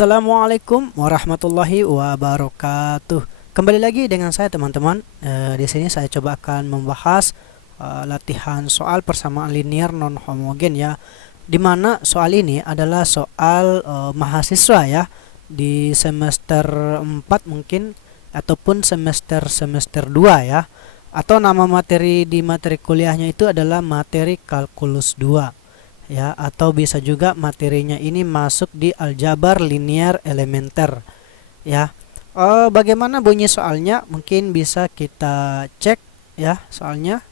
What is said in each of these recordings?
Assalamualaikum warahmatullahi wabarakatuh. Kembali lagi dengan saya teman-teman. Di sini saya coba akan membahas latihan soal persamaan linear non homogen ya. Dimana soal ini adalah soal mahasiswa ya di semester 4 mungkin ataupun semester 2 ya. Atau nama materi di materi kuliahnya itu adalah materi kalkulus 2 ya, atau bisa juga materinya ini masuk di aljabar linear elementer ya. Bagaimana bunyi soalnya? Mungkin bisa kita cek ya soalnya.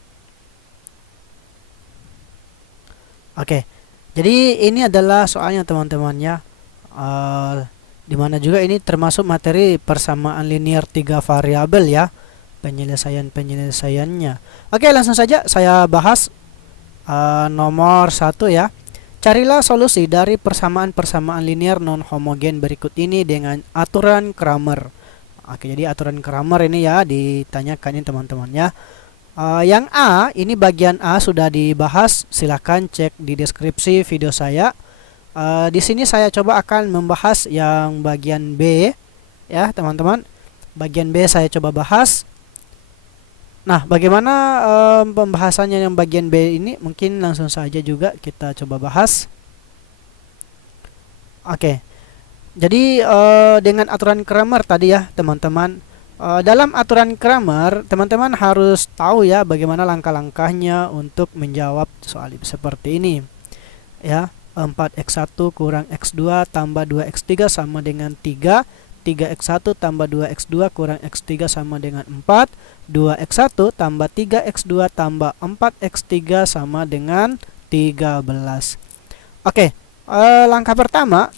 Oke, jadi ini adalah soalnya teman-teman ya. Dimana juga ini termasuk materi persamaan linear 3 variabel ya, penyelesaiannya. Oke, langsung saja saya bahas. Nomor 1 ya. Carilah solusi dari persamaan-persamaan linear non homogen berikut ini dengan aturan Kramer. Oke, jadi aturan Kramer ini ya ditanyakan ini teman-teman ya. Yang A, ini bagian A sudah dibahas, silahkan cek di deskripsi video saya. Di sini saya coba akan membahas yang bagian B ya teman-teman. Bagian B saya coba bahas. Nah, bagaimana pembahasannya yang bagian B ini? Mungkin langsung saja juga kita coba bahas. Oke, jadi dengan aturan Kramer tadi ya teman-teman. Dalam aturan Kramer, teman-teman harus tahu ya bagaimana langkah-langkahnya untuk menjawab soal seperti ini. Ya, 4x1 kurang x2 tambah 2x3 sama dengan 3. 3x1 tambah 2x2 kurang x3 sama dengan 4. 2x1 tambah 3x2 tambah 4x3 sama dengan 13. Oke, langkah pertama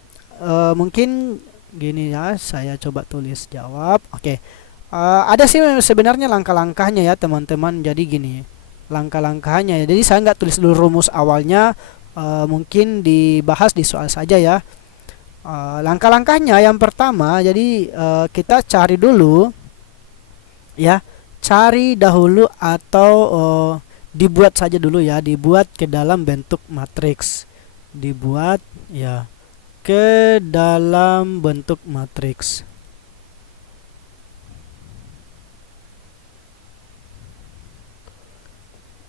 mungkin gini ya, saya coba tulis jawab. Oke, ada sih sebenarnya langkah-langkahnya ya teman-teman. Jadi gini, langkah-langkahnya. Jadi saya nggak tulis dulu rumus awalnya, mungkin dibahas di soal saja ya. Langkah-langkahnya yang pertama, jadi kita cari dulu ya, cari dahulu atau dibuat saja dulu ya, dibuat ke dalam bentuk matriks, dibuat ya ke dalam bentuk matriks.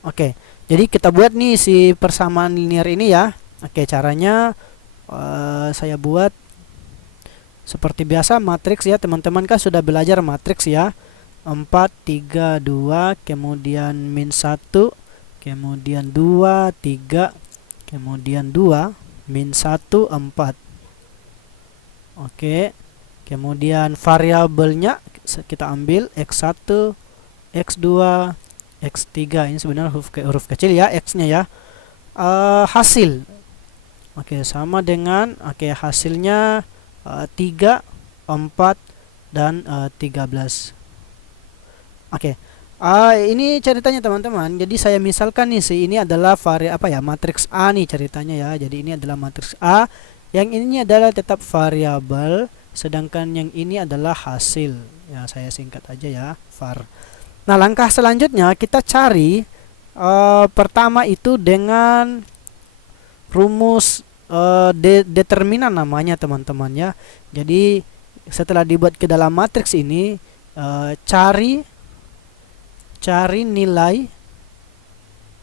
Oke, jadi kita buat nih si persamaan linear ini ya. Oke, caranya saya buat seperti biasa matriks ya teman-teman, kan sudah belajar matriks ya. 4, 3, 2, kemudian min 1, kemudian 2, 3, kemudian 2, min 1, 4. Oke, kemudian variabelnya kita ambil x1, x2, x3. Ini sebenarnya huruf kecil ya, x nya ya. Hasil oke sama dengan hasilnya 3, 4, dan 13. Oke, ini ceritanya teman-teman. Jadi saya misalkan nih ini adalah matriks A nih ceritanya ya. Jadi ini adalah matriks A, yang ini adalah tetap variabel, sedangkan yang ini adalah hasil. Ya, saya singkat aja ya, var. Nah, langkah selanjutnya kita cari pertama itu dengan rumus determinan namanya teman-teman ya. Jadi setelah dibuat ke dalam matriks ini, cari nilai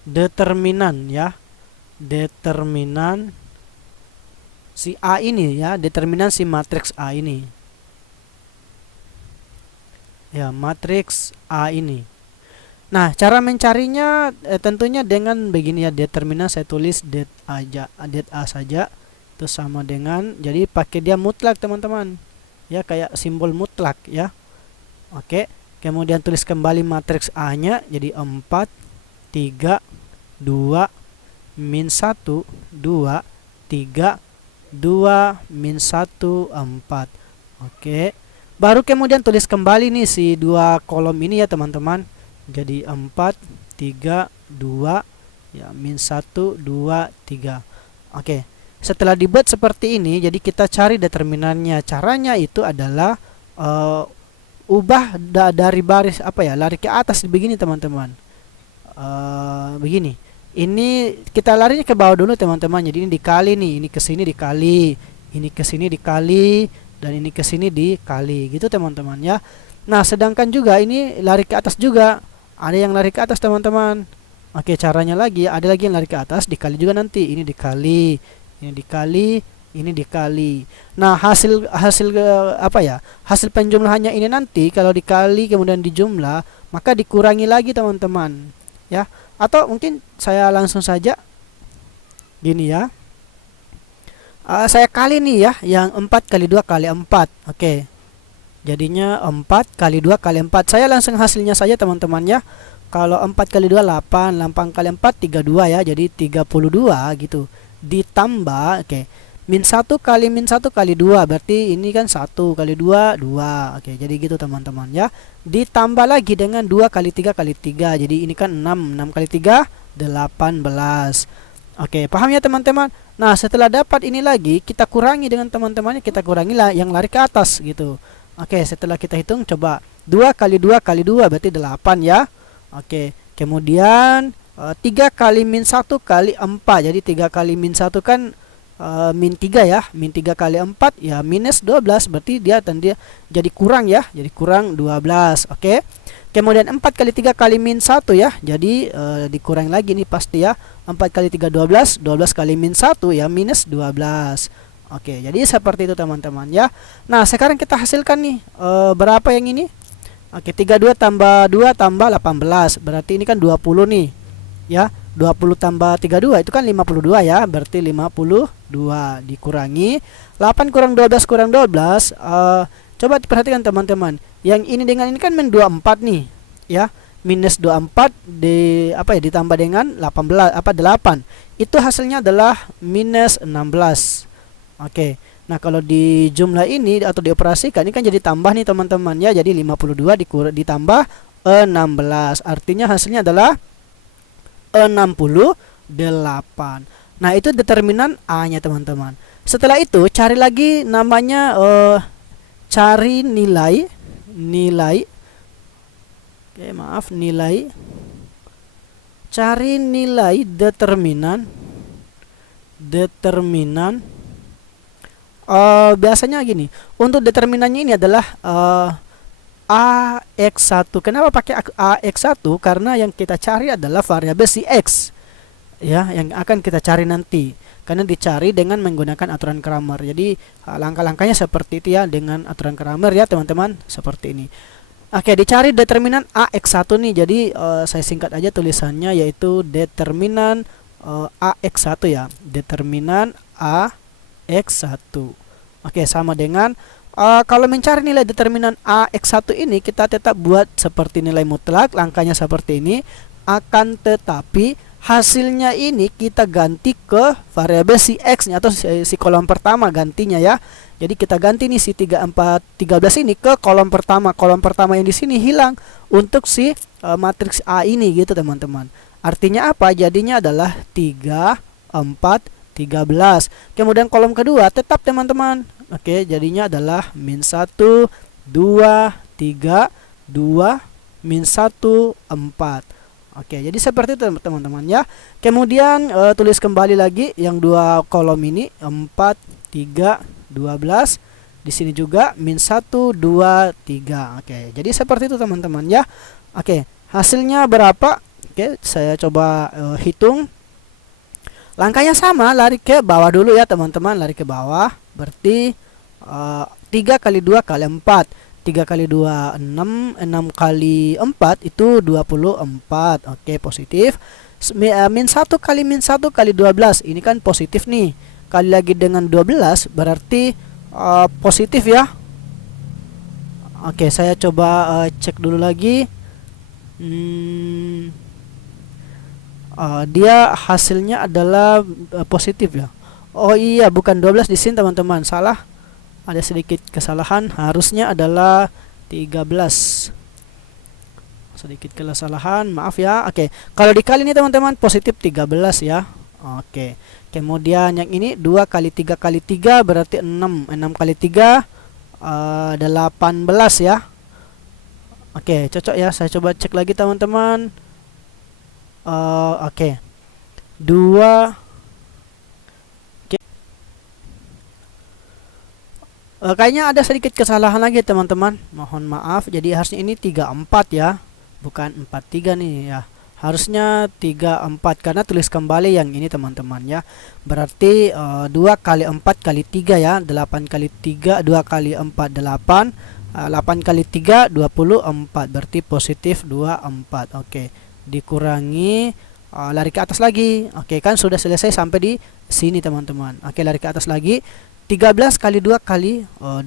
determinan ya, determinan si A ini ya, determinan si matriks A ini ya, matriks A ini. Nah, cara mencarinya tentunya dengan begini ya, determinan saya tulis det A saja, itu sama dengan, jadi pakai dia mutlak teman-teman ya, kayak simbol mutlak ya. Oke, kemudian tulis kembali matriks A nya, jadi 4, 3, 2, min 1, 2, 3, 2, min 1, 4. Oke, baru kemudian tulis kembali nih si dua kolom ini ya teman-teman. Jadi 4, 3, 2 ya, min 1, 2, 3. Oke, setelah dibuat seperti ini, jadi kita cari determinannya. Caranya itu adalah ubah dari baris lari ke atas begini teman-teman. Begini. Ini kita larinya ke bawah dulu teman-teman. Jadi ini dikali nih, ini ke sini dikali. ini ke sini dikali, dan ini ke sini dikali gitu teman-teman ya. Nah, sedangkan juga ini lari ke atas juga. Ada yang lari ke atas teman-teman. Oke, caranya lagi ada lagi yang lari ke atas dikali juga nanti. Ini dikali, ini dikali, ini dikali. Nah, hasil hasil apa ya? Hasil penjumlahannya ini nanti kalau dikali kemudian dijumlah, maka dikurangi lagi teman-teman. Ya. Atau mungkin saya langsung saja gini ya. Saya kali nih ya, yang 4 kali 2 kali 4. Oke. Jadinya 4 kali 2 kali 4. Saya langsung hasilnya saja teman-teman ya. Kalau 4 kali 2 8, 8 kali 4 32 ya. Jadi 32 gitu. Ditambah oke. Min 1 kali min 1 kali 2 berarti ini kan 1 kali 2 2. Oke, jadi gitu teman-teman ya. Ditambah lagi dengan 2 kali 3 kali 3. Jadi ini kan 6, 6 kali 3 18. Oke, paham ya teman-teman? Nah, setelah dapat ini lagi, kita kurangi dengan teman-temannya, kita kurangi lah yang lari ke atas gitu. Oke, setelah kita hitung coba 2 kali 2 kali 2 berarti 8 ya. Oke, kemudian 3 kali min 1 kali 4. Jadi 3 kali min 1 kan min 3 ya. Min 3 kali 4 ya minus 12, berarti dia jadi kurang ya. Jadi kurang 12. Oke. Kemudian 4 kali 3 kali min 1 ya. Jadi dikurangi lagi nih pasti ya. 4 kali 3 12, 12 kali min 1 ya minus 12. Oke, jadi seperti itu teman-teman ya. Nah, sekarang kita hasilkan nih berapa yang ini? Oke, 32 tambah 2 tambah 18. Berarti ini kan 20 nih. Ya, 20 tambah 32 itu kan 52 ya. Berarti 52 dikurangi 8 kurang 12 kurang 12. Coba diperhatikan teman-teman. Yang ini dengan ini kan min 24 nih, ya. Minus 24 ditambah dengan 8. Itu hasilnya adalah minus 16. Oke. Nah, kalau di jumlah ini atau dioperasikan ini kan jadi tambah nih teman-teman ya. Jadi 52 ditambah 16. Artinya hasilnya adalah 68. Nah, itu determinan A-nya teman-teman. Setelah itu cari lagi namanya cari nilai cari nilai determinan biasanya gini. Untuk determinannya ini adalah AX1. Kenapa pakai AX1? Karena yang kita cari adalah variabel si X ya, yang akan kita cari nanti. Karena dicari dengan menggunakan aturan Cramer. Jadi langkah-langkahnya seperti itu ya, dengan aturan Cramer ya teman-teman, seperti ini. Oke, dicari determinan AX1 nih. Jadi saya singkat aja tulisannya, yaitu determinan AX1 ya. Determinan AX1. Oke, sama dengan kalau mencari nilai determinan AX1 ini, kita tetap buat seperti nilai mutlak, langkahnya seperti ini. Akan tetapi hasilnya ini kita ganti ke variabel si X-nya atau si kolom pertama gantinya ya. Jadi kita ganti nih si 13 ini ke kolom pertama. Kolom pertama yang di sini hilang untuk si matriks A ini gitu teman-teman. Artinya apa? Jadinya adalah 3 4 13. Kemudian kolom kedua tetap teman-teman. Oke, jadinya adalah min 1 2 3 2 min 1 4. Oke, jadi seperti itu teman-teman ya. Kemudian tulis kembali lagi yang dua kolom ini 4 3 12. Di sini juga min 1 2 3. Oke, jadi seperti itu teman-teman ya. Oke, hasilnya berapa? Oke, saya coba hitung. Langkahnya sama, lari ke bawah dulu ya teman-teman, lari ke bawah. Berarti 3 kali 2 kali 4. 3 kali 2 6, 6 kali 4 itu 24. Oke, positif. Min 1 kali min 1 kali 12. Ini kan positif nih. Kali lagi dengan 12 berarti positif ya. Oke, saya coba cek dulu lagi. Dia hasilnya adalah positif ya. Oh iya, bukan 12 di sini teman-teman. Salah. Ada sedikit kesalahan, harusnya adalah 13. Sedikit kesalahan, maaf ya. Oke, kalau dikali ini teman-teman positif 13 ya. Oke. Kemudian yang ini 2 kali 3 kali 3 berarti 6. 6 kali 3 18 ya. Oke, cocok ya. Saya coba cek lagi teman-teman. Oke. 2 Kayaknya ada sedikit kesalahan lagi teman-teman. Mohon maaf. Jadi harusnya ini 34 ya. Bukan 43 nih ya. Harusnya 34 karena tulis kembali yang ini teman-teman ya. Berarti 2 kali 4 kali 3 ya. 8 kali 3 2 kali 4 8. 8 kali 3 24. Berarti positif 24. Oke. Dikurangi lari ke atas lagi. Oke, kan sudah selesai sampai di sini teman-teman. Oke, lari ke atas lagi. 13 kali 2 kali 2.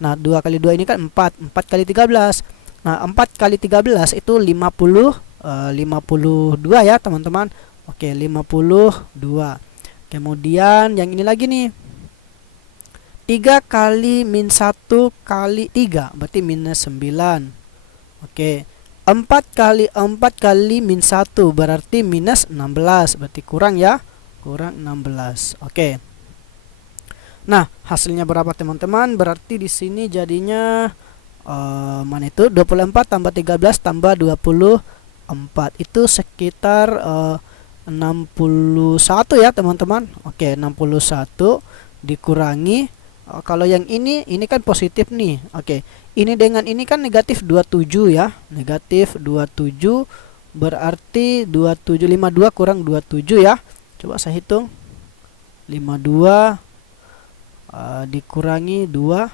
Nah, 2 kali 2 ini kan 4. 4 kali 13. Nah, 4 kali 13 itu 52 ya teman-teman. Oke, 52. Kemudian yang ini lagi nih. 3 kali min 1 kali 3 berarti minus 9. Oke. 4 kali 4 kali min 1 berarti minus 16. Berarti kurang ya. Kurang 16. Oke. Nah, hasilnya berapa teman-teman? Berarti di sini jadinya mana itu? 24 tambah 13 tambah 24 itu sekitar 61 ya teman-teman. Oke, 61 dikurangi kalau yang ini kan positif nih. Oke, ini dengan ini kan negatif 27 ya. Negatif 27 berarti 52 kurang 27 ya. Coba saya hitung. 52 dikurangi 27.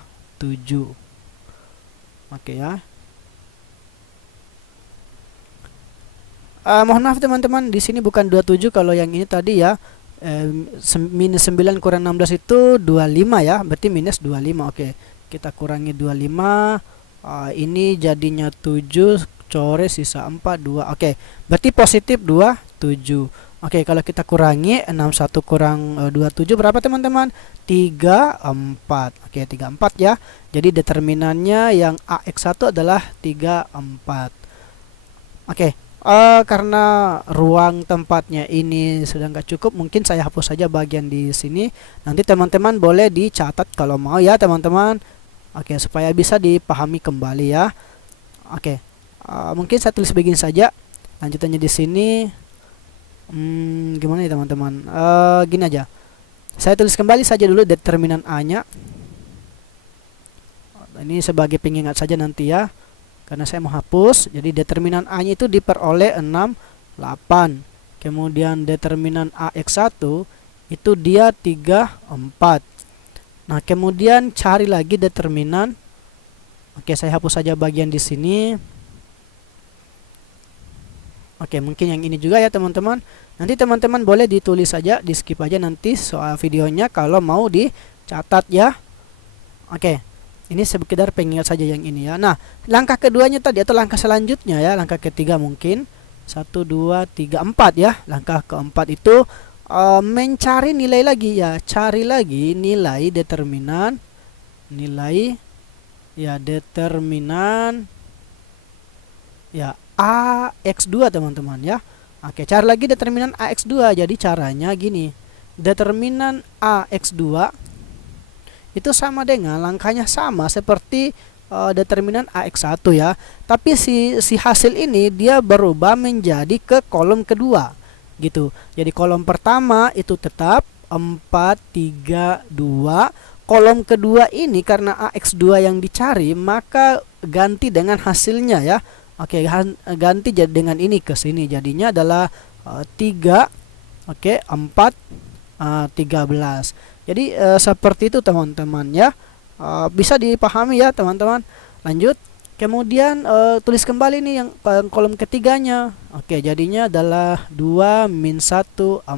Oke ya. Mohon maaf teman-teman, di sini bukan 27 kalau yang ini tadi ya. Minus 9 kurang 16 itu 25 ya. Berarti minus 25. Oke. Kita kurangi 25. Ini jadinya 7 coret sisa 4 2. Oke. Berarti positif 27. Oke, kalau kita kurangi 61 kurang 27 berapa teman-teman? 34. Oke, 34 ya. Jadi determinannya yang AX1 adalah 34. Oke, karena ruang tempatnya ini sudah nggak cukup, mungkin saya hapus saja bagian di sini. Nanti teman-teman boleh dicatat kalau mau ya teman-teman. Oke, supaya bisa dipahami kembali ya. Oke, mungkin saya tulis begini saja. Lanjutannya di sini. Gimana ya teman-teman? Gini aja. Saya tulis kembali saja dulu determinan A-nya. Ini sebagai pengingat saja nanti ya. Karena saya mau hapus. Jadi determinan A-nya itu diperoleh 6, 8. Kemudian determinan AX1 itu dia 3, 4. Nah, kemudian cari lagi determinan. Oke, saya hapus saja bagian di sini. Oke, mungkin yang ini juga ya teman-teman. Nanti teman-teman boleh ditulis saja, di skip aja nanti soal videonya kalau mau dicatat ya. Oke, ini sekedar pengingat saja yang ini ya. Nah, langkah keduanya tadi atau langkah selanjutnya ya, langkah ketiga mungkin 1, 2, 3, 4 ya. Langkah keempat itu mencari nilai lagi ya. Cari lagi nilai determinan. Nilai ya determinan ya AX2 teman-teman ya. Oke, cari lagi determinan AX2. Jadi caranya gini. Determinan AX2 itu sama dengan langkahnya sama seperti determinan AX1 ya. Tapi si hasil ini dia berubah menjadi ke kolom kedua gitu. Jadi kolom pertama itu tetap 4, 3, 2. Kolom kedua ini karena AX2 yang dicari maka ganti dengan hasilnya ya. Oke, ganti dengan ini ke sini. Jadinya adalah 3, oke, 4, 13. Jadi seperti itu teman-teman ya. Bisa dipahami ya teman-teman. Lanjut. Kemudian tulis kembali nih yang kolom ketiganya. Oke, jadinya adalah 2 min 1, 4.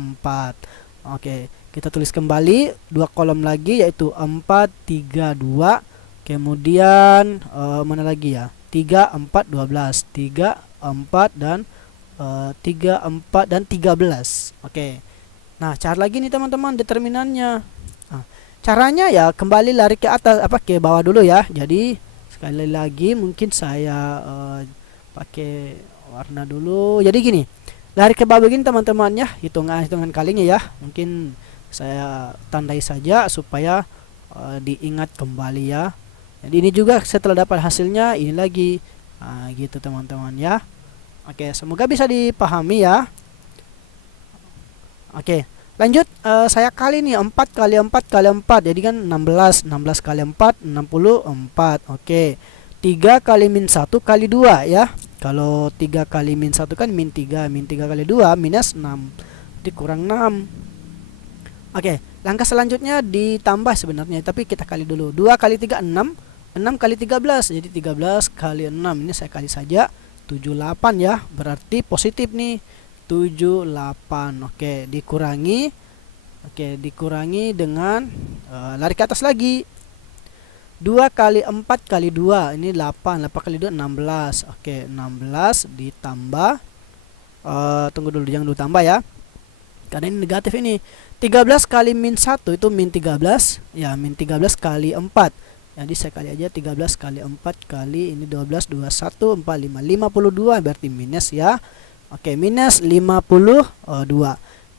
Oke, kita tulis kembali 2 kolom lagi yaitu 4, 3, 2. Kemudian mana lagi ya? 3, 4, 12. 3, 4 dan 3, 4 dan 13. Oke. Nah, cari lagi nih teman-teman determinannya. Nah, caranya ya kembali lari ke atas ke bawah dulu ya. Jadi sekali lagi mungkin saya pakai warna dulu. Jadi gini. Lari ke bawah begini teman-teman ya. Hitungan kalinya ya. Mungkin saya tandai saja supaya diingat kembali ya. Jadi ini juga setelah dapat hasilnya ini lagi. Nah, gitu teman-teman ya. Oke, semoga bisa dipahami ya. Oke, Lanjut, saya kali nih 4 kali 4 kali 4, jadi kan 16. 16 kali 4 64. Oke. 3 kali min 1 kali 2 ya. Kalau 3 kali min 1 kan min 3. Min 3 kali 2 minus 6. Jadi kurang 6. Oke, langkah selanjutnya ditambah sebenarnya, tapi kita kali dulu. 2 kali 3 6. 6 kali 13. Jadi 13 kali 6. Ini saya kali saja. 78 ya. Berarti positif nih. 78. Oke, dikurangi. Oke, dikurangi dengan lari ke atas lagi. 2 kali 4 kali 2 ini 8. 8 kali 2 16. Oke, 16 ditambah tunggu dulu, jangan dulu tambah ya. Karena ini negatif ini. 13 kali min 1 itu min 13. Ya, min 13 kali 4. Jadi saya kali aja 13 kali 4 kali ini 12 21 45 52 berarti minus ya. Oke, minus 52.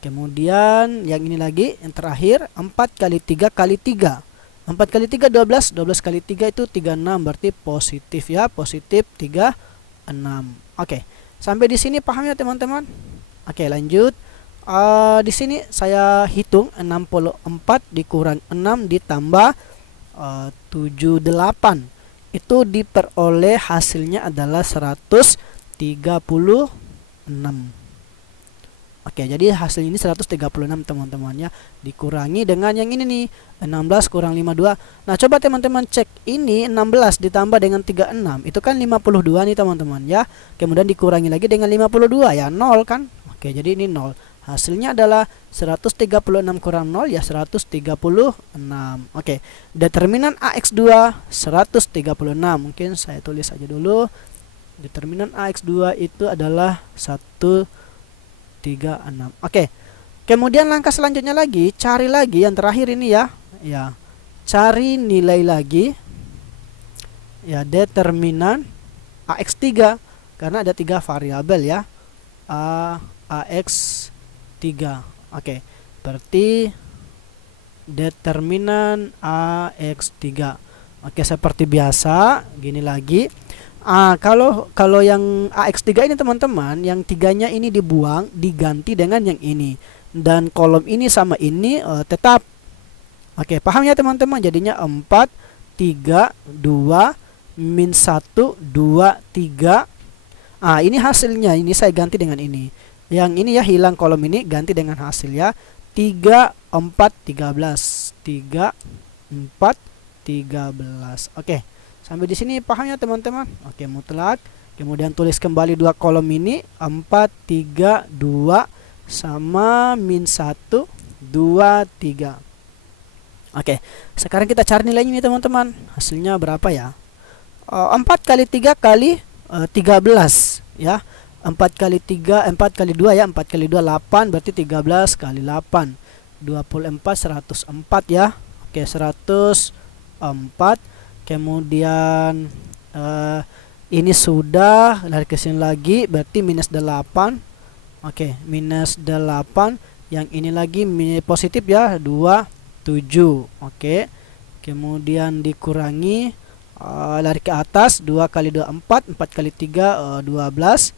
Kemudian yang ini lagi, yang terakhir 4 kali 3 kali 3. 4 kali 3 12. 12 kali 3 itu 36, berarti positif ya, positif 36. Oke, sampai di sini paham ya teman-teman? Oke, lanjut. Di sini saya hitung 64 dikurang 6 ditambah 78. Itu diperoleh hasilnya adalah 136. Oke, jadi hasil ini 136 teman-teman ya. Dikurangi dengan yang ini nih, 16 kurang 52. Nah, coba teman-teman cek ini 16 ditambah dengan 36. Itu kan 52 nih teman-teman ya. Kemudian dikurangi lagi dengan 52 ya, 0 kan. Oke, jadi ini 0. Hasilnya adalah 136 kurang 0 ya 136. Oke, determinan AX2 136. Mungkin saya tulis aja dulu. Determinan AX2 itu adalah 136. Oke. Kemudian langkah selanjutnya lagi, cari lagi yang terakhir ini ya. Ya. Cari nilai lagi. Ya, determinan AX3 karena ada 3 variabel ya. AX3. Oke. Berarti determinan AX3. Oke, seperti biasa, gini lagi. Kalau yang AX3 ini teman-teman, yang tiganya ini dibuang, diganti dengan yang ini. Dan kolom ini sama ini tetap. Oke, paham ya teman-teman? Jadinya 4, 3, 2, min 1, 2, 3. Ini hasilnya, ini saya ganti dengan ini. Yang ini ya, hilang kolom ini, ganti dengan hasil ya. 3, 4, 13. 3, 4, 13. Oke. Sampai di sini paham ya teman-teman? Oke, mutlak. Kemudian tulis kembali dua kolom ini, 4, 3, 2 sama min 1, 2, 3. Oke, sekarang kita cari nilainya nih teman-teman. Hasilnya berapa ya? 4 kali 3 kali 13 ya. 4 kali 3, 4 kali 2 ya. 4 kali 2 8, berarti 13 kali 8. 24, 104 ya. Oke, 104. Kemudian ini sudah, lari ke sini lagi, berarti minus 8. Oke, minus 8. Yang ini lagi positif ya, 2, 7. Oke. Kemudian dikurangi, lari ke atas, 2 kali 2 4, 4 kali 3 12.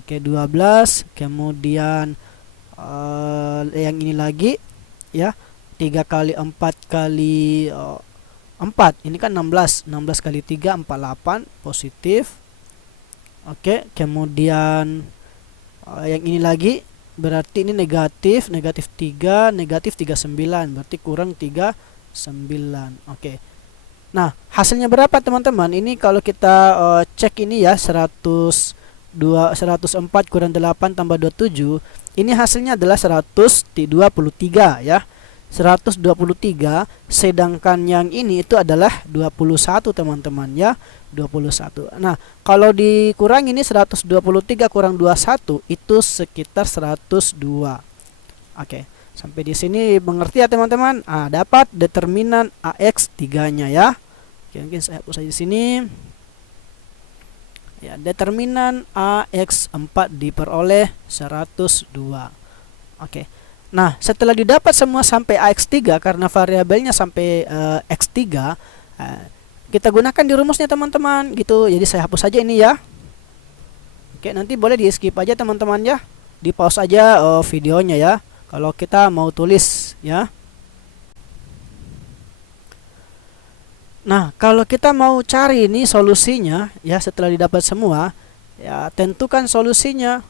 Oke, 12. Kemudian yang ini lagi ya, 3 kali 4 kali 4, ini kan 16. 16 kali 3 48, positif. Oke, kemudian yang ini lagi berarti ini negatif. Negatif 3, negatif 39, berarti kurang 39. Oke. Nah, hasilnya berapa teman-teman? Ini kalau kita cek ini ya, 104 kurang 8 tambah 27. Ini hasilnya adalah 123 ya. 123, sedangkan yang ini itu adalah 21 teman-teman ya, 21. Nah, kalau dikurang ini 123 kurang 21 itu sekitar 102. Oke, sampai di sini mengerti ya teman-teman? Dapat determinan AX3-nya ya. Oke, mungkin saya hapus aja di sini. Ya, determinan AX4 diperoleh 102. Oke. Nah, setelah didapat semua sampai AX3 karena variabelnya sampai X3, kita gunakan di rumusnya teman-teman gitu. Jadi saya hapus saja ini ya. Oke, nanti boleh di skip aja teman-teman ya. Di pause aja videonya ya. kalau kita mau tulis ya. Nah, kalau kita mau cari ini solusinya ya, setelah didapat semua, ya tentukan solusinya.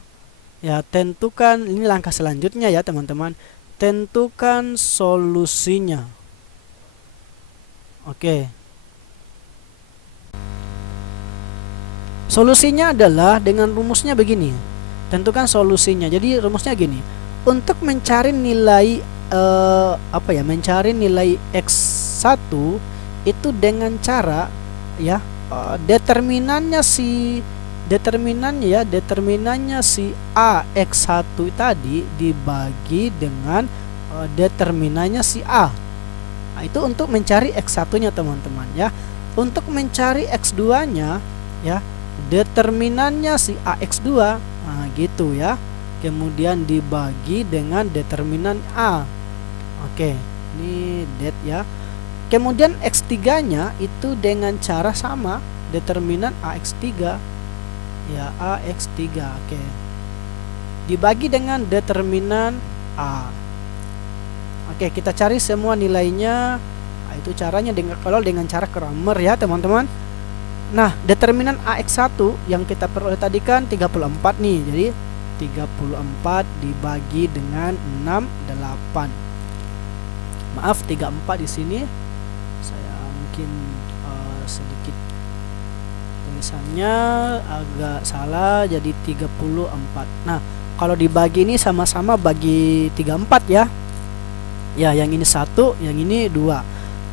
Ya, tentukan, ini langkah selanjutnya ya teman-teman. Tentukan solusinya. Oke. Solusinya adalah dengan rumusnya begini. Tentukan solusinya. Jadi rumusnya gini. Untuk mencari nilai mencari nilai x1 itu dengan cara ya determinannya si a x1 tadi dibagi dengan determinannya si a. Nah, itu untuk mencari x1-nya teman-teman ya. Untuk mencari x2-nya ya, determinannya si ax2. Nah, gitu ya. Kemudian dibagi dengan determinan a. Oke, ini det ya. Kemudian x3-nya itu dengan cara sama, determinan ax3 ya, ax3. Oke. Dibagi dengan determinan a. Oke, kita cari semua nilainya. Nah, itu caranya kalau dengan cara Cramer ya, teman-teman. Nah, determinan ax1 yang kita peroleh tadi kan 34 nih. Jadi 34 dibagi dengan 68. Maaf, 34 di sini. Saya mungkin sedikit tulisannya agak salah, jadi 34. Nah, kalau dibagi ini sama-sama bagi 34 ya. Ya, yang ini 1, yang ini 2.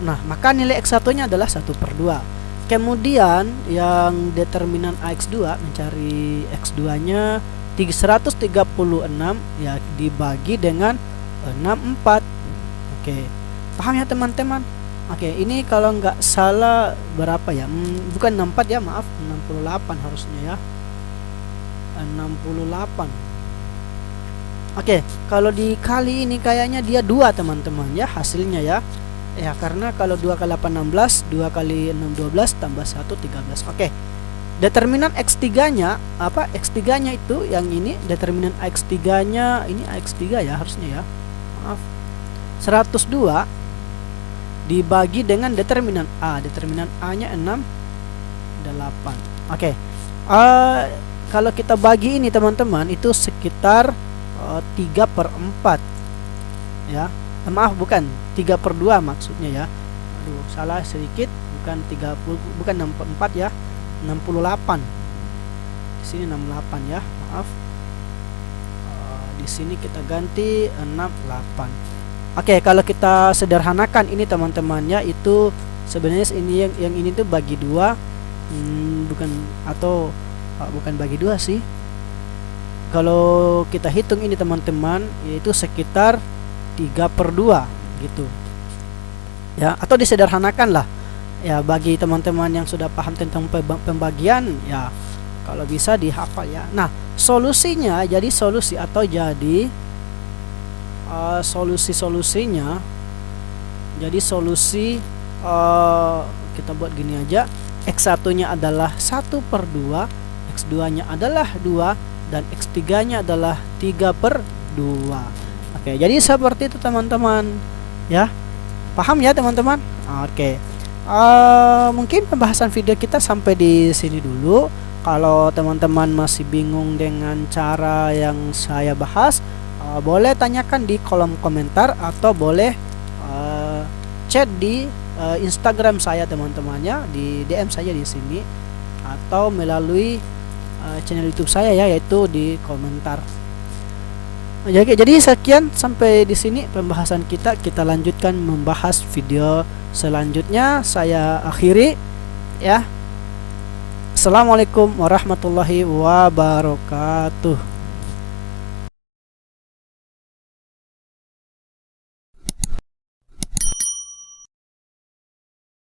Nah, maka nilai x1-nya adalah 1/2. Kemudian yang determinan ax2, mencari x2-nya 136 ya, dibagi dengan 64. Oke. Paham ya teman-teman? Oke, ini kalau nggak salah berapa ya? Bukan 64 ya, maaf, 68 harusnya ya. 68. Oke, kalau dikali ini kayaknya dia 2 teman-teman ya hasilnya ya. Ya, karena kalau 2 kali 8 16, 2 kali 6 12 tambah 1 13. Oke. Determinan x3-nya apa? X3-nya itu yang ini, determinan x3-nya ini x3 ya harusnya ya. Maaf. 102 dibagi dengan determinan a. Determinan a-nya 6 8. Oke. Kalau kita bagi ini teman-teman itu sekitar 3/4 ya. Maaf, bukan 3/2 maksudnya ya. Aduh, salah sedikit, bukan 30, bukan 64 ya. 68. Di sini 68 ya, maaf. Di sini kita ganti 68. Oke, kalau kita sederhanakan ini teman-teman ya, itu sebenarnya ini yang ini tuh bagi 2, bukan bagi 2 sih. Kalau kita hitung ini teman-teman, yaitu sekitar 3/2 gitu ya, atau disederhanakan lah ya bagi teman-teman yang sudah paham tentang pembagian ya, kalau bisa dihafal ya. Nah, solusinya jadi solusi solusinya jadi solusi kita buat gini aja. X1-nya adalah 1/2, X2-nya adalah 2, dan X3-nya adalah 3/2. Oke, jadi seperti itu teman-teman ya. Paham ya teman-teman? Oke. Mungkin pembahasan video kita sampai di sini dulu. Kalau teman-teman masih bingung dengan cara yang saya bahas, boleh tanyakan di kolom komentar atau boleh chat di Instagram saya teman-temannya, di DM saja di sini, atau melalui channel YouTube saya ya, yaitu di komentar. Jadi sekian, sampai di sini pembahasan kita. Kita lanjutkan membahas video selanjutnya. Saya akhiri ya. Assalamualaikum warahmatullahi wabarakatuh.